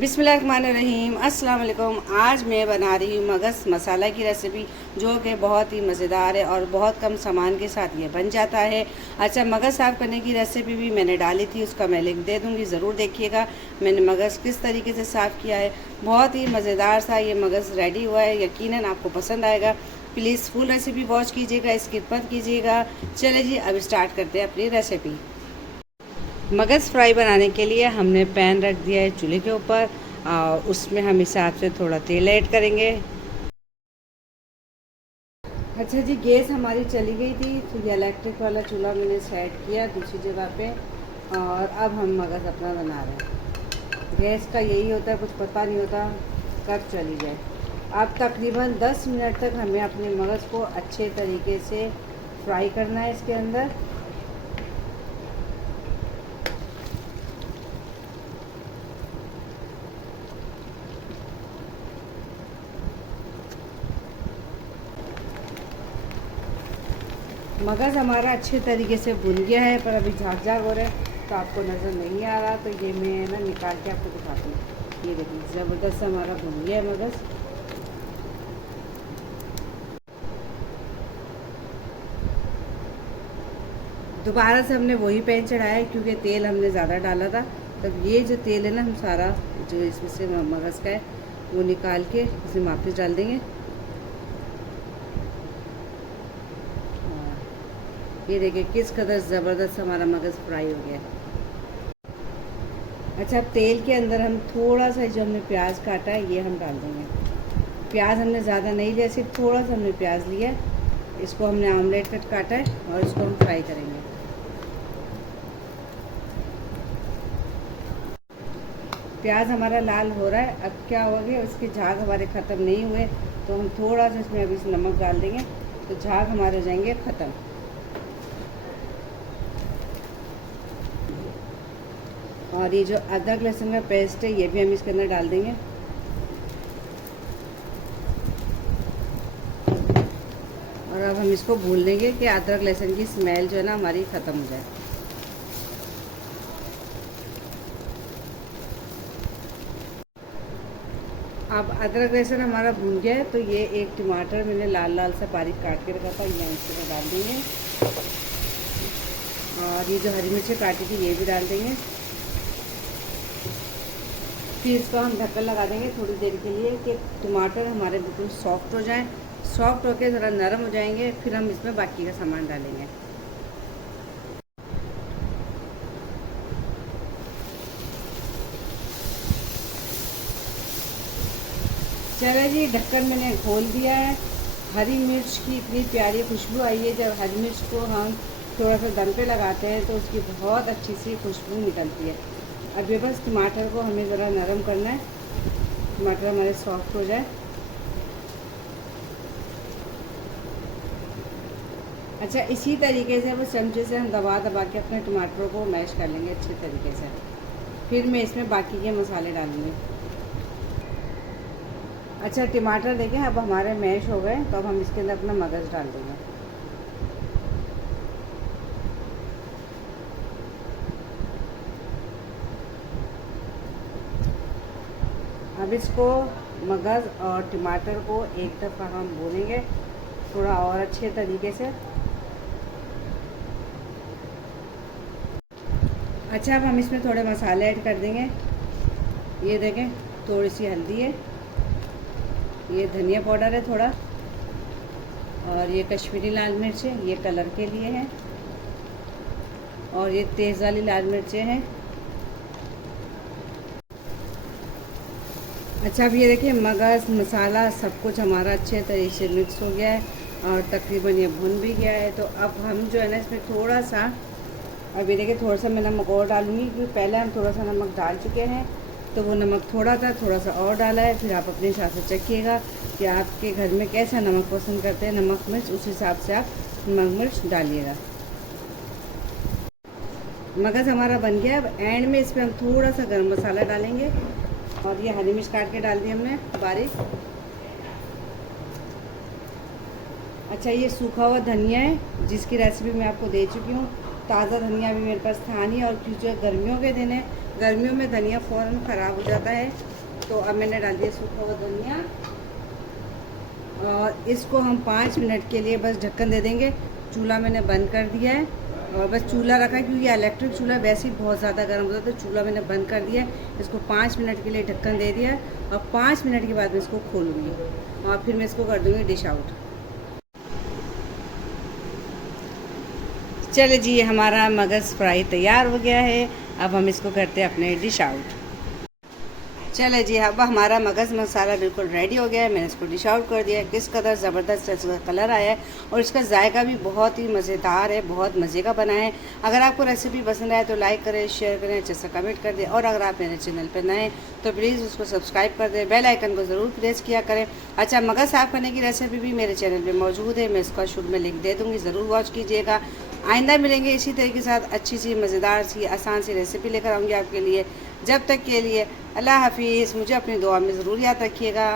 बिस्मिल्लाहिर्रहमानिर्रहीम अस्सलाम वालेकुम। आज मैं बना रही हूँ मगज़ मसाला की रेसिपी, जो कि बहुत ही मज़ेदार है और बहुत कम सामान के साथ ये बन जाता है। अच्छा, मगज़ साफ़ करने की रेसिपी भी मैंने डाली थी, उसका मैं लिंक दे दूँगी, ज़रूर देखिएगा मैंने मगज़ किस तरीके से साफ़ किया है। बहुत ही मज़ेदार सा ये मगज़ रेडी हुआ है, यकीनन आपको पसंद आएगा। प्लीज़ फुल रेसिपी वॉच कीजिएगा, स्किप मत कीजिएगा। चलिए जी, अब स्टार्ट करते हैं अपनी रेसिपी। मगज़ फ्राई बनाने के लिए हमने पैन रख दिया है चूल्हे के ऊपर, और उसमें हम हिसाब से थोड़ा तेल ऐड करेंगे। अच्छा जी, गैस हमारी चली गई थी, तो ये इलेक्ट्रिक वाला चूल्हा मैंने सेट किया दूसरी जगह पे, और अब हम मगज़ अपना बना रहे हैं। गैस का यही होता है, कुछ पता नहीं होता कब चली जाए। अब तकरीबन 10 मिनट तक हमें अपने मगज़ को अच्छे तरीके से फ्राई करना है इसके अंदर। मगज़ हमारा अच्छे तरीके से भुन गया है, पर अभी झाग झाग हो रहा है तो आपको नज़र नहीं आ रहा, तो ये मैं ना निकाल के आपको दिखाती हूँ। ये देखिए, ज़बरदस्त हमारा भुन गया है मगज़। दोबारा से हमने वही पैन चढ़ाया है, क्योंकि तेल हमने ज़्यादा डाला था। तब ये जो तेल है ना, हम सारा जो इसमें से मगज़ का है वो निकाल के इसे वापस डाल देंगे। ये देखिए किस कदर ज़बरदस्त हमारा मगज़ फ्राई हो गया है। अच्छा, अब तेल के अंदर हम थोड़ा सा जो हमने प्याज काटा है ये हम डाल देंगे। प्याज हमने ज़्यादा नहीं लिया, सिर्फ थोड़ा सा हमने प्याज लिया है। इसको हमने आमलेट कट काटा है और इसको हम फ्राई करेंगे। प्याज हमारा लाल हो रहा है। अब क्या हो गया, उसके झाग हमारे ख़त्म नहीं हुए, तो हम थोड़ा सा इसमें अभी नमक डाल देंगे, तो झाग हमारे हो जाएंगे ख़त्म। और ये जो अदरक लहसुन का पेस्ट है ये भी हम इसके अंदर डाल देंगे। और अब हम इसको भून लेंगे कि अदरक लहसुन की स्मेल जो है ना हमारी ख़त्म हो जाए। अब अदरक लहसुन हमारा भून गया है, तो ये एक टमाटर मैंने लाल लाल सा बारीक काट के रखा था, ये इसमें डाल देंगे। और ये जो हरी मिर्ची काटी थी ये भी डाल देंगे। फिर इसको हम ढक्कन लगा देंगे थोड़ी देर के लिए, कि टमाटर हमारे बिल्कुल सॉफ्ट हो जाएं। सॉफ्ट होकर ज़रा नरम हो जाएंगे, फिर हम इसमें बाकी का सामान डालेंगे। चलो जी, ढक्कन मैंने खोल दिया है। हरी मिर्च की इतनी प्यारी खुशबू आई है। जब हरी मिर्च को हम थोड़ा सा दम पे लगाते हैं तो उसकी बहुत अच्छी सी खुशबू निकलती है। अब ये बस टमाटर को हमें ज़रा नरम करना है, टमाटर हमारे सॉफ्ट हो जाए। अच्छा, इसी तरीके से बस चमचे से हम दबा दबा के अपने टमाटरों को मैश कर लेंगे अच्छे तरीके से। फिर मैं इसमें बाकी के मसाले डालूँगी। अच्छा, टमाटर देखें अब हमारे मैश हो गए, तो अब हम इसके अंदर अपना मगज़ डाल देंगे। अब इसको मगज़ और टमाटर को एक दफ़ा हम भूनेंगे थोड़ा और अच्छे तरीके से। अच्छा, अब हम इसमें थोड़े मसाले ऐड कर देंगे। ये देखें, थोड़ी सी हल्दी है, ये धनिया पाउडर है थोड़ा, और ये कश्मीरी लाल मिर्च है, ये कलर के लिए है, और ये तेज़ वाली लाल मिर्चें हैं। अच्छा, अब ये देखिए मगज़ मसाला सब कुछ हमारा अच्छे तरीके से मिक्स हो गया है और तकरीबन ये भुन भी गया है। तो अब हम जो है ना इसमें थोड़ा सा, अब ये देखिए थोड़ा सा मैं नमक और डालूँगी, क्योंकि पहले हम थोड़ा सा नमक डाल चुके हैं, तो वो नमक थोड़ा था, थोड़ा सा और डाला है। फिर आप अपने हिसाब से चखिएगा कि आपके घर में कैसा नमक पसंद करते हैं, नमक मिर्च, उस हिसाब से आप नमक मिर्च डालिएगा। मगज़ हमारा बन गया। अब एंड में इसमें हम थोड़ा सा गर्म मसाला डालेंगे, और ये हरी मिर्च काट के डाल दी हमने बारीक। अच्छा, ये सूखा हुआ धनिया है, जिसकी रेसिपी मैं आपको दे चुकी हूँ। ताज़ा धनिया भी मेरे पास था नहीं, और क्योंकि गर्मियों के दिन है गर्मियों में धनिया फ़ौरन ख़राब हो जाता है, तो अब मैंने डाल दिया सूखा हुआ धनिया और इसको हम 5 मिनट के लिए बस ढक्कन दे देंगे। चूल्हा मैंने बंद कर दिया है और बस चूल्हा रखा है क्योंकि इलेक्ट्रिक चूल्हा वैसे ही बहुत ज़्यादा गर्म होता है, तो चूल्हा मैंने बंद कर दिया है। इसको 5 मिनट के लिए ढक्कन दे दिया है और 5 मिनट के बाद मैं इसको खोलूँगी और फिर मैं इसको कर दूँगी डिश आउट। चलिए जी, हमारा मगज़ फ्राई तैयार हो गया है। अब हम इसको करते हैं अपने डिश आउट। चले जी, अब हमारा मगज़ मसाला बिल्कुल रेडी हो गया है। मैंने इसको डिश आउट कर दिया है। किस कदर ज़बरदस्त इसका कलर आया है और इसका जायका भी बहुत ही मज़ेदार है, बहुत मज़े का बना है। अगर आपको रेसिपी पसंद आए तो लाइक करें, शेयर करें, अच्छे से कमेंट कर दें और अगर आप मेरे चैनल पर नए हैं तो प्लीज़ उसको सब्सक्राइब कर दें, बेल आइकन को ज़रूर प्रेस किया करें। अच्छा, मगज़ साफ़ करने की रेसिपी भी मेरे चैनल पर मौजूद है, मैं इसका शुरू में लिंक दे दूँगी, ज़रूर वॉच कीजिएगा। आइंदा मिलेंगे इसी तरह के साथ अच्छी सी मज़ेदार सी आसान सी रेसिपी लेकर आऊँगी आपके लिए। जब तक के लिए अल्लाह हाफिज़। मुझे अपनी दुआ में ज़रूर याद रखिएगा।